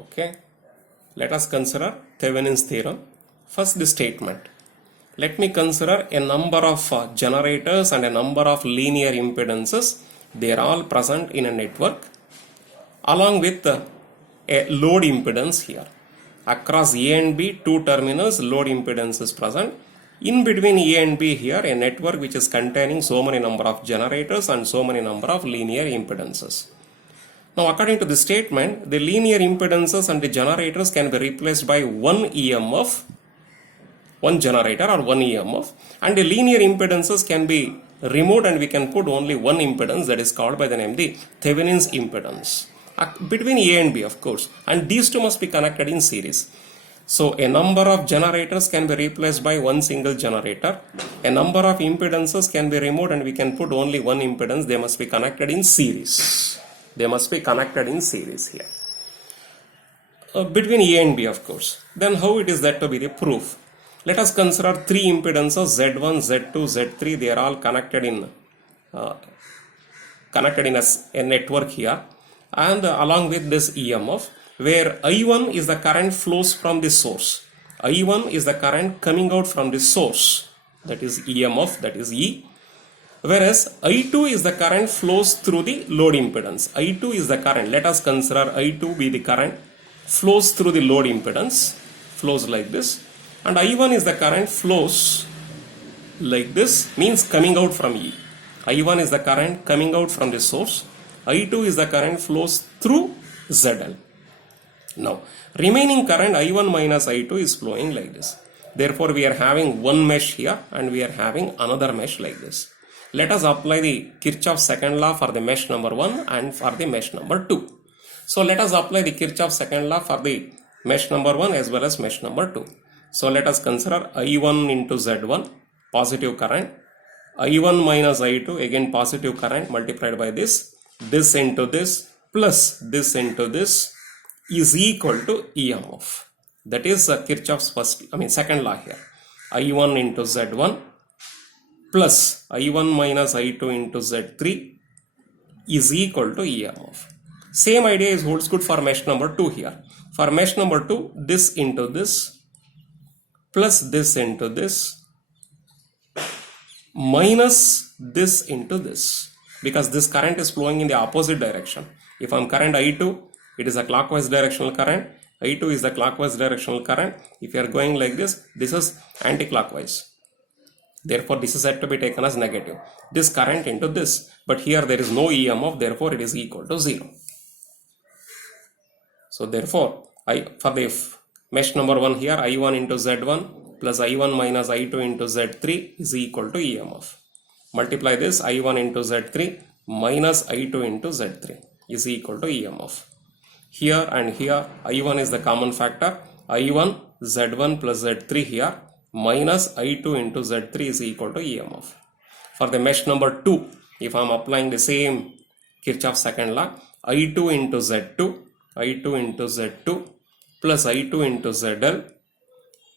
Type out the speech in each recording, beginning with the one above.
Okay, let us consider Thevenin's theorem. First, the statement. Let me consider a number of generators and a number of linear impedances. They are all present in a network along with a load impedance here. Across A and B, two terminals, load impedance is present. In between A and B here, a network which is containing so many number of generators and so many number of linear impedances. Now, according to the statement, the linear impedances and the generators can be replaced by one EMF, one generator or one EMF, and the linear impedances can be removed and we can put only one impedance, that is called by the name the Thevenin's impedance. Between A and B, of course, and these two must be connected in series. So a number of generators can be replaced by one single generator. A number of impedances can be removed and we can put only one impedance. They must be connected in series. They must be connected in series here. Between A and B, of course. Then how it is that to be the proof? Let us consider three impedances, Z1, Z2, Z3. They are all connected in a network here. And along with this EMF, where I1 is the current flows from the source. I1 is the current coming out from the source, that is EMF, that is E. Whereas I2 is the current flows through the load impedance. I2 is the current, let us consider I2 be the current flows through the load impedance, flows like this. And I1 is the current flows like this, means coming out from E. I1 is the current coming out from the source. I2 is the current flows through ZL. Now, remaining current I1 minus I2 is flowing like this. Therefore, we are having one mesh here and we are having another mesh like this. Let us apply the Kirchhoff's second law for the mesh number 1 and for the mesh number 2. So, let us apply the Kirchhoff's second law for the mesh number 1 as well as mesh number 2. So, let us consider I1 into Z1, positive current. I1 minus I2, again positive current multiplied by this into this plus this into this is equal to EMF. That is Kirchhoff's second law here. I1 into Z1 plus I1 minus I2 into Z3 is equal to EMF. Same idea holds good for mesh number 2 here. For mesh number 2, this into this plus this into this minus this into this, because this current is flowing in the opposite direction. If I am current I2, it is a clockwise directional current. I2 is the clockwise directional current. If you are going like this is anti-clockwise. Therefore, this is said to be taken as negative. This current into this. But here there is no EMF. Therefore, it is equal to 0. So, therefore, for the mesh number 1 here, I1 into Z1 plus I1 minus I2 into Z3 is equal to EMF. Multiply this I1 into Z3 minus I2 into Z3 is equal to EMF. Here and here I1 is the common factor. I1 Z1 plus Z3 here minus I2 into Z3 is equal to EMF. For the mesh number 2, if I am applying the same Kirchhoff's second law, I2 into Z2 plus I2 into ZL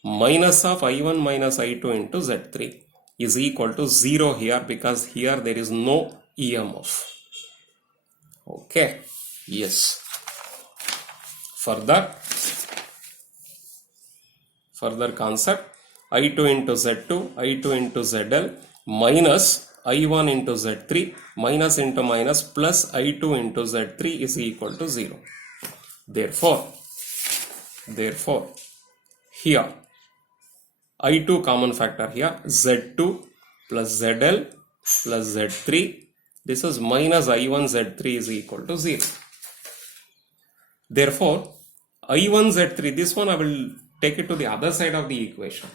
minus of I1 minus I2 into Z3 is equal to 0 here, because here there is no EMF. Okay, yes. Further concept, I2 into Z2, I2 into ZL minus I1 into Z3 minus into minus plus I2 into Z3 is equal to 0. Therefore, here I2 common factor here, Z2 plus ZL plus Z3, this is minus I1 Z3 is equal to 0. Therefore, I1 Z3, this one I will take it to the other side of the equation.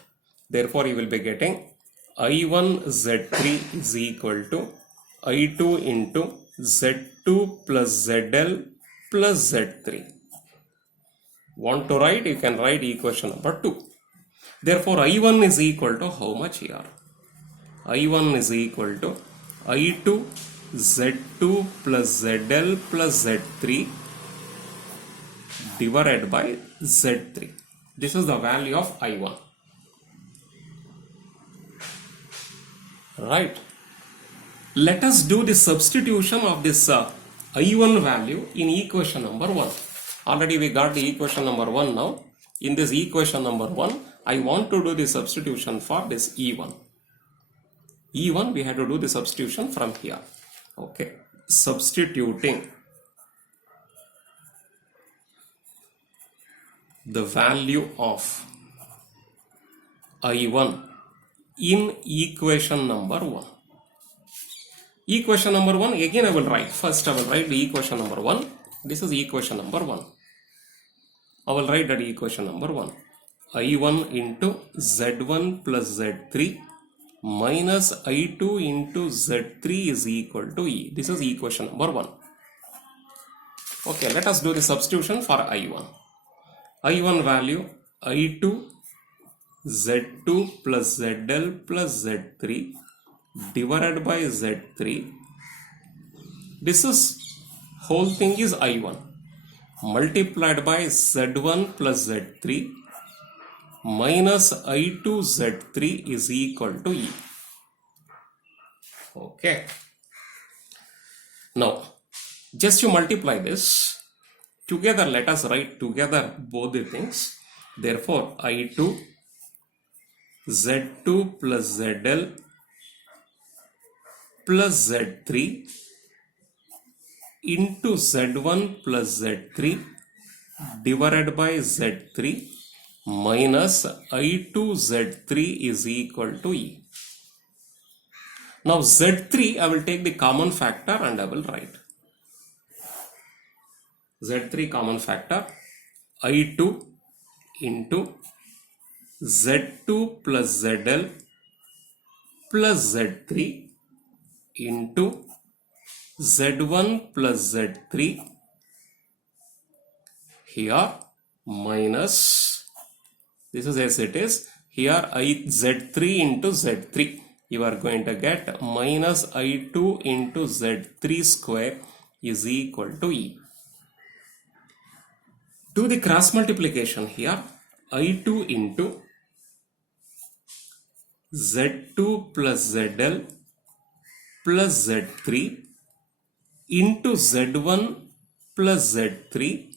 Therefore, you will be getting I1 Z3 is equal to I2 into Z2 plus ZL plus Z3. Want to write? You can write equation number 2. Therefore, I1 is equal to how much here? I1 is equal to I2 Z2 plus ZL plus Z3 divided by Z3. This is the value of I1. Right. Let us do the substitution of this I1 value in equation number 1. Already we got the equation number 1 now. In this equation number 1, I want to do the substitution for this E1. E1 we have to do the substitution from here. Okay, substituting the value of I1 in equation number 1. Equation number 1, again I will write. First I will write the equation number 1. This is equation number 1. I will write that equation number 1. I1 into Z1 plus Z3 minus I2 into Z3 is equal to E. This is equation number 1. Okay, let us do the substitution for I1. I1 value I2 Z2 plus ZL plus Z3 divided by Z3. This is whole thing is I1 multiplied by Z1 plus Z3 minus I2 Z3 is equal to E. Okay. Now, just you multiply this together. Let us write together both the things. Therefore, I2 Z2 plus ZL plus Z3 into Z1 plus Z3 divided by Z3 minus I2 Z3 is equal to E. Now Z3 I will take the common factor and I will write Z3 common factor I2 into Z2 plus ZL plus Z3 into Z1 plus Z3 here minus, this is as it is, here Z3 into Z3, you are going to get minus I2 into Z3 square is equal to E. Do the cross multiplication here, I2 into Z2 plus ZL plus Z3 into Z1 plus Z3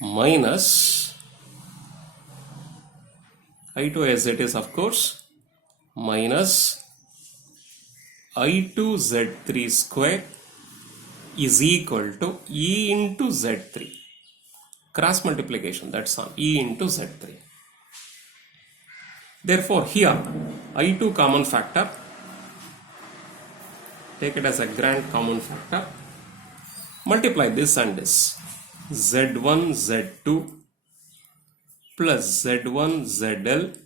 minus I2 as it is of course minus I2 Z3 square is equal to E into Z3. Cross multiplication, that's all, E into Z3. Therefore here I2 common factor, take it as a grand common factor, multiply this and this, Z1 Z2 plus Z1 ZL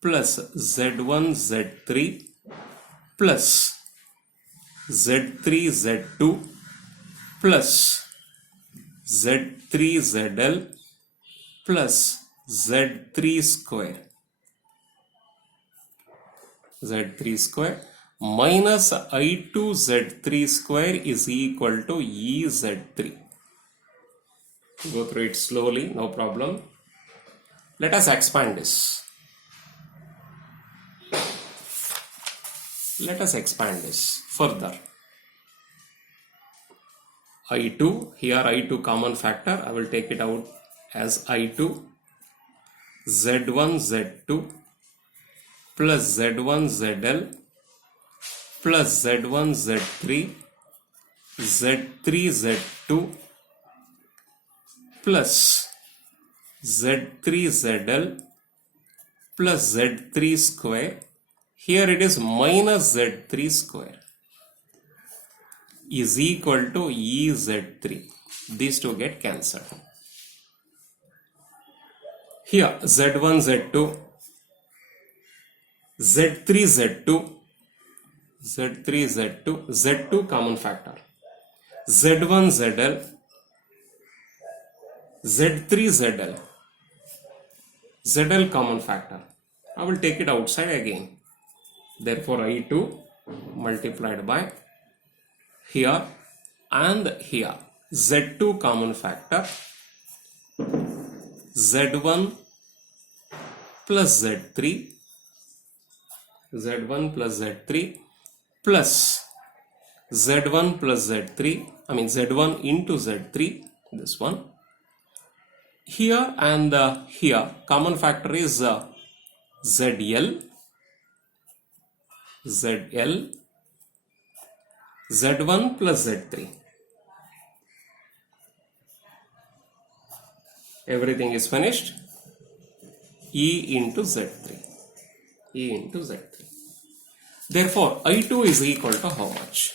plus Z1 Z3 plus Z3 Z2 plus Z3 ZL plus Z3 square, Z3 square minus I2 Z3 square is equal to E Z3. Go through it slowly, no problem. Let us expand this. Let us expand this further. I2, here I2 common factor, I will take it out as I2 Z1 Z2 plus Z1 ZL plus Z1 Z3 Z3 Z2 plus Z3 ZL plus Z3 square, here it is minus Z3 square is equal to E Z3. These two get cancelled. Here Z1 Z2 Z3 Z2 Z3 Z2 Z2 common factor, Z1 ZL Z3 ZL ZL common factor. I will take it outside again. Therefore I2 multiplied by here and here, Z2 common factor, Z1 plus Z3 Z1 plus Z3 plus Z1 plus Z3, I mean Z1 into Z3, this one. Here and here, common factor is ZL, ZL, Z1 plus Z3. Everything is finished. E into Z3. E into Z3. Therefore, I2 is equal to how much?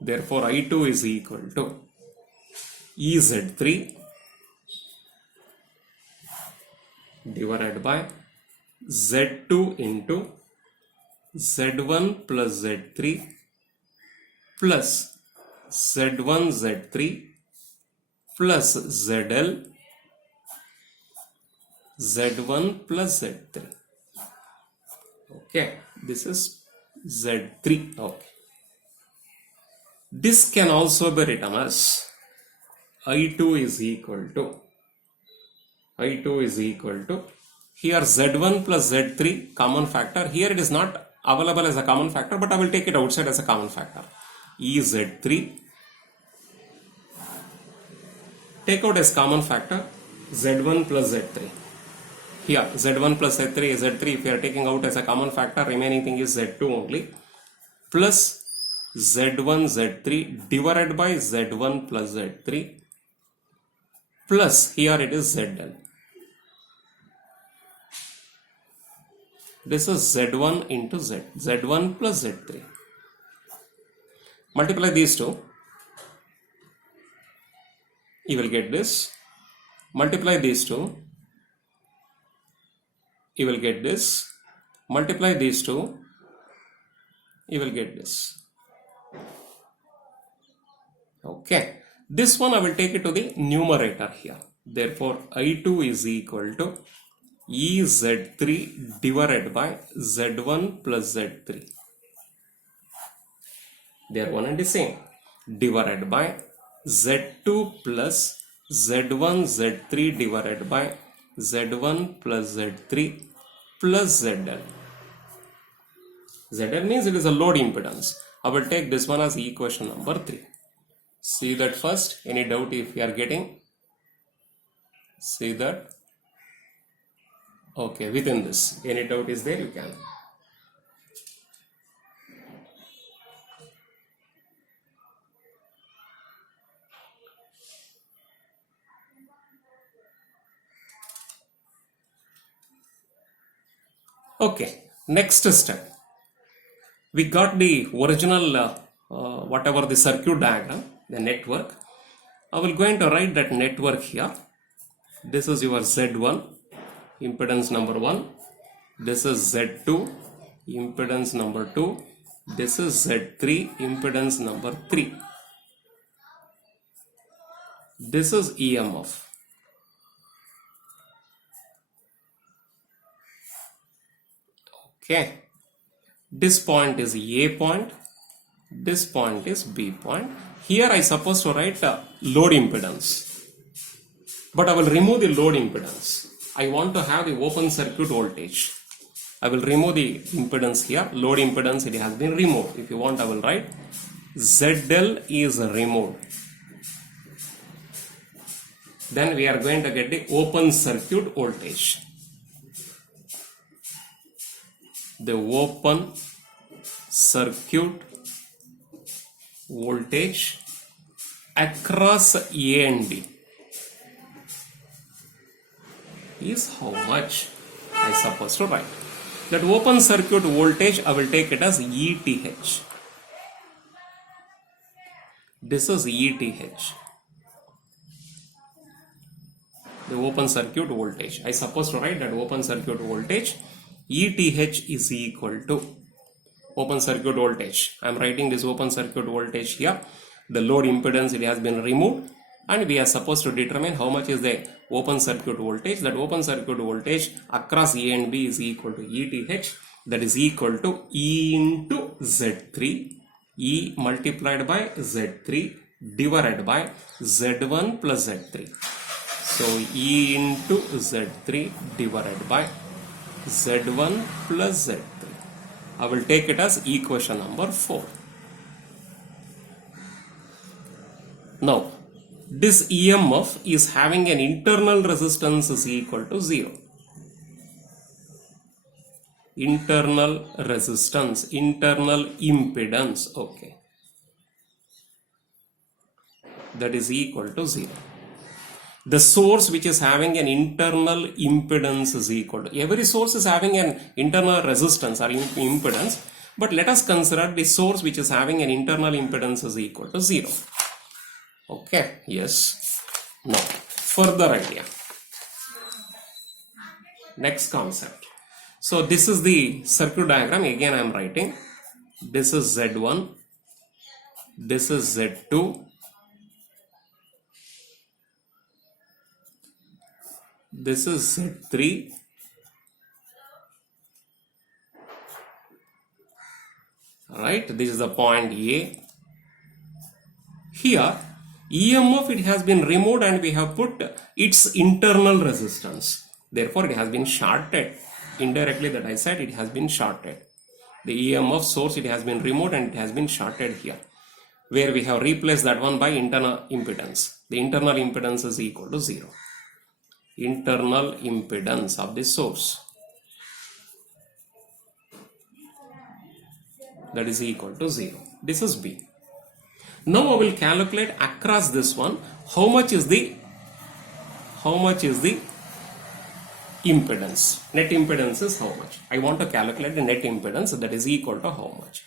Therefore, I2 is equal to EZ3 divided by Z2 into Z1 plus Z3 plus Z1 Z3 plus ZL Z1 plus Z3. Okay, this is Z3. Okay. This can also be written as I2 is equal to here Z1 plus Z3 common factor. Here it is not available as a common factor, but I will take it outside as a common factor. EZ3, take out as common factor Z1 plus Z3. Here Z1 plus Z3, if you are taking out as a common factor, remaining thing is Z2 only, plus Z1 Z3 divided by Z1 plus Z3 plus here it is ZL. This is Z1 into Z1 plus Z3. Multiply these two, you will get this. Multiply these two, you will get this. Multiply these two, you will get this. Okay, this one I will take it to the numerator here. Therefore, I2 is equal to EZ3 divided by Z1 plus Z3. They are one and the same. Divided by Z2 plus Z1 Z3 divided by Z1 plus Z3 plus ZL. ZL means it is a load impedance. I will take this one as equation number 3. See that first. Any doubt if you are getting? See that? Okay, within this. Any doubt is there, you can. Okay, next step. We got the original whatever the circuit diagram, the network. I will going to write that network here. This is your Z1, impedance number 1. This is Z2, impedance number 2. This is Z3, impedance number 3. This is EMF. Okay, this point is A point, this point is B point. Here I suppose to write load impedance, but I will remove the load impedance. I want to have the open circuit voltage. I will remove the impedance here. Load impedance, it has been removed. If you want, I will write ZL is removed. Then we are going to get the open circuit voltage. The open circuit voltage across A and B is how much I suppose to write. That open circuit voltage I will take it as ETH. This is ETH. The open circuit voltage. I suppose to write that open circuit voltage ETH is equal to open circuit voltage. I am writing this open circuit voltage here. The load impedance, it has been removed, and we are supposed to determine how much is the open circuit voltage. That open circuit voltage across A and B is equal to ETH, that is equal to E into Z3, E multiplied by Z3 divided by Z1 plus Z3. So E into Z3 divided by Z1 plus Z3. I will take it as equation number 4. Now, this EMF is having an internal resistance is equal to 0. Internal resistance, internal impedance, okay, that is equal to 0. The source which is having an internal impedance is equal to, every source is having an internal resistance or impedance, but let us consider the source which is having an internal impedance is equal to 0. Okay, yes. Now, further idea. Next concept. So this is the circuit diagram. Again I am writing. This is Z1. This is Z2. This is Z3. Alright, this is the point A. Here, EMF, it has been removed and we have put its internal resistance. Therefore, it has been shorted. Indirectly that I said it has been shorted. The EMF source, it has been removed and it has been shorted here. Where we have replaced that one by internal impedance. The internal impedance is equal to 0. Internal impedance of the source. That is equal to 0. This is B. Now I will calculate across this one how much is the impedance. Net impedance is how much. I want to calculate the net impedance, that is equal to how much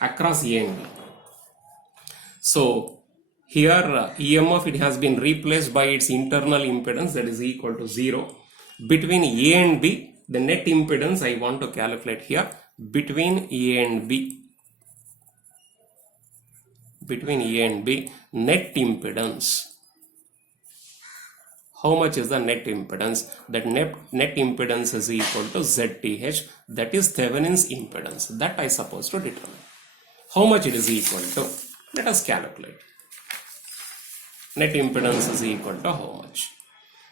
across A and B. So here EMF, it has been replaced by its internal impedance, that is equal to 0. Between A and B, the net impedance I want to calculate here between A and B. Between A and B, net impedance. How much is the net impedance? That net impedance is equal to ZTH, that is Thevenin's impedance. That I supposed to determine. How much it is equal to? Let us calculate. Net impedance is equal to how much?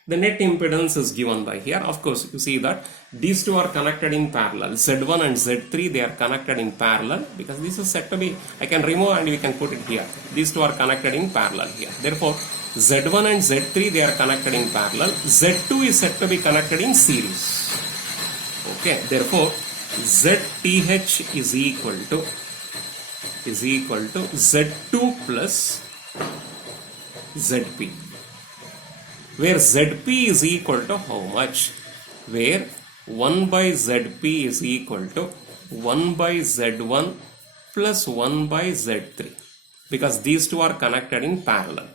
The net impedance is given by here. Of course, you see that these two are connected in parallel. Z1 and Z3, they are connected in parallel because this is said to be, I can remove and we can put it here. These two are connected in parallel here. Therefore, Z1 and Z3, they are connected in parallel. Z2 is said to be connected in series. Okay, therefore, ZTH is equal to Z2 plus ZP. Where ZP is equal to how much? Where 1 by ZP is equal to 1 by Z1 plus 1 by Z3. Because these two are connected in parallel.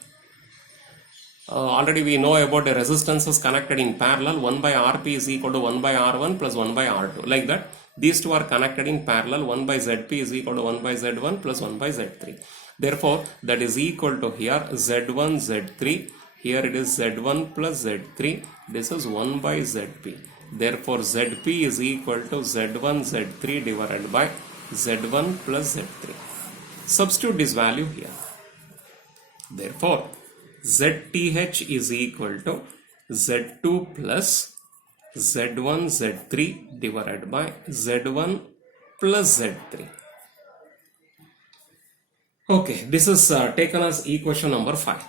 Already we know about the resistances connected in parallel. 1 by Rp is equal to 1 by R1 plus 1 by R2. Like that, these two are connected in parallel. 1 by Zp is equal to 1 by Z1 plus 1 by Z3. Therefore, that is equal to here Z1, Z3. Here it is Z1 plus Z3. This is 1 by Zp. Therefore, Zp is equal to Z1, Z3 divided by Z1 plus Z3. Substitute this value here. Therefore, ZTH is equal to Z2 plus Z1, Z3 divided by Z1 plus Z3. Okay, this is taken as equation number 5.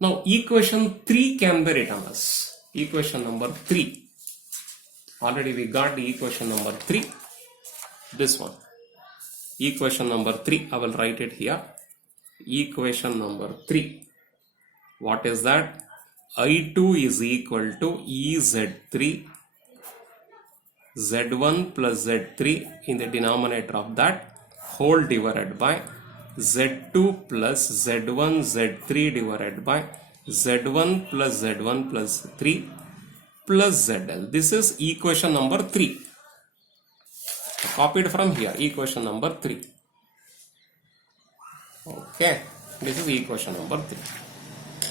Now, equation 3 can be written as equation number 3. Already we got the equation number 3. This one. Equation number 3. I will write it here. Equation number 3. What is that? I2 is equal to EZ3 Z1 plus Z3 in the denominator of that whole divided by Z2 plus Z1 Z3 divided by Z1 plus Z1 plus 3 plus ZL. This is equation number 3. Copied from here, equation number 3. Okay, this is equation number 3.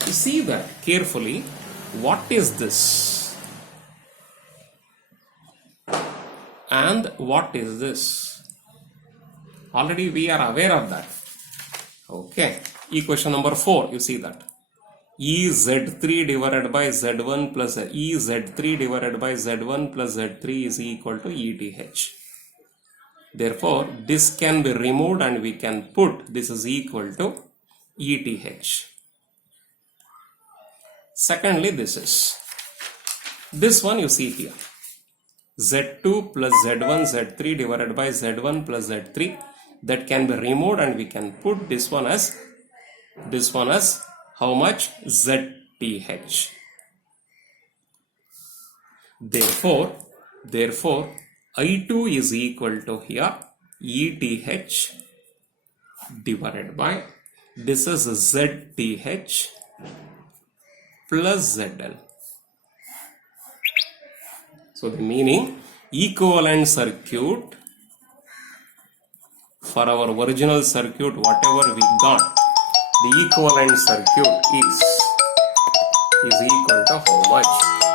You see that carefully. What is this? And what is this? Already we are aware of that. Okay, equation number 4, you see that. EZ3 divided by Z1 plus EZ3 divided by Z1 plus Z3 is equal to ETH. Therefore, this can be removed and we can put this is equal to ETH. Secondly, this one you see here. Z2 plus Z1 Z3 divided by Z1 plus Z3, that can be removed and we can put this one as how much? ZTH. Therefore I2 is equal to here ETH divided by this is ZTH plus ZL. So the meaning, equivalent circuit for our original circuit, whatever we got, the equivalent circuit is equal to how much?